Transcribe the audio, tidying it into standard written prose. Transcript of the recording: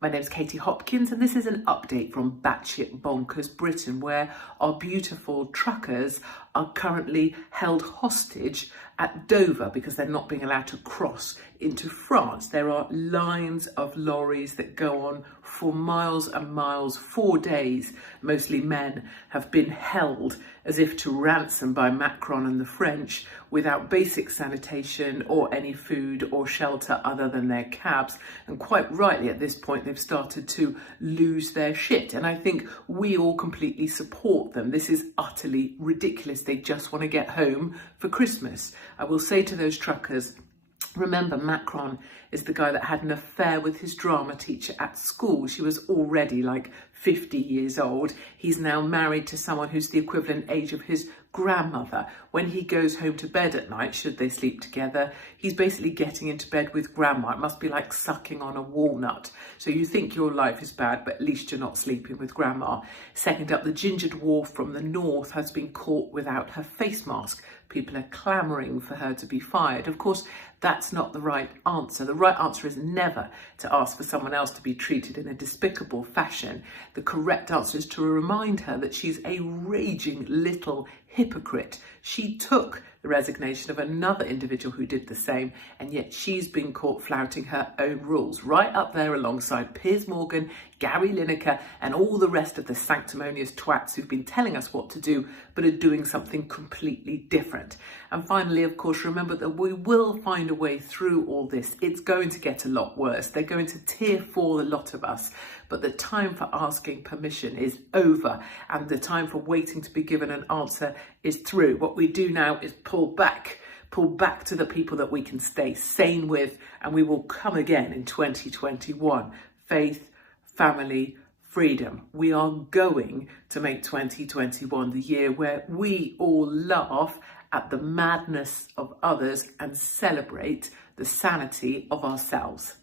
My name's Katie Hopkins, and this is an update from Batshit Bonkers Britain, where our beautiful truckers are currently held hostage at Dover because they're not being allowed to cross into France. There are lines of lorries that go on for miles and miles, 4 days. Mostly men have been held as if to ransom by Macron and the French without basic sanitation or any food or shelter other than their cabs. And quite rightly at this point, they've started to lose their shit. And I think we all completely support them. This is utterly ridiculous. They just want to get home for Christmas. I will say to those truckers, remember, Macron is the guy that had an affair with his drama teacher at school. She was already like 50 years old. He's now married to someone who's the equivalent age of his grandmother. When he goes home to bed at night, should they sleep together, he's basically getting into bed with grandma. It must be like sucking on a walnut. So you think your life is bad, but at least you're not sleeping with grandma. Second up, the ginger dwarf from the north has been caught without her face mask. People are clamouring for her to be fired. Of course, that's not the right answer. The right answer is never to ask for someone else to be treated in a despicable fashion. The correct answer is to remind her that she's a raging little hypocrite. She took the resignation of another individual who did the same, and yet she's been caught flouting her own rules, right up there alongside Piers Morgan, Gary Lineker, and all the rest of the sanctimonious twats who've been telling us what to do, but are doing something completely different. And finally, of course, remember that we will find a way through all this. It's going to get a lot worse. They're going to tear fall a lot of us, but the time for asking permission is over, and the time for waiting to be given an answer is through. What we do now is pull back to the people that we can stay sane with, and we will come again in 2021. Faith, family, freedom. We are going to make 2021 the year where we all laugh at the madness of others and celebrate the sanity of ourselves.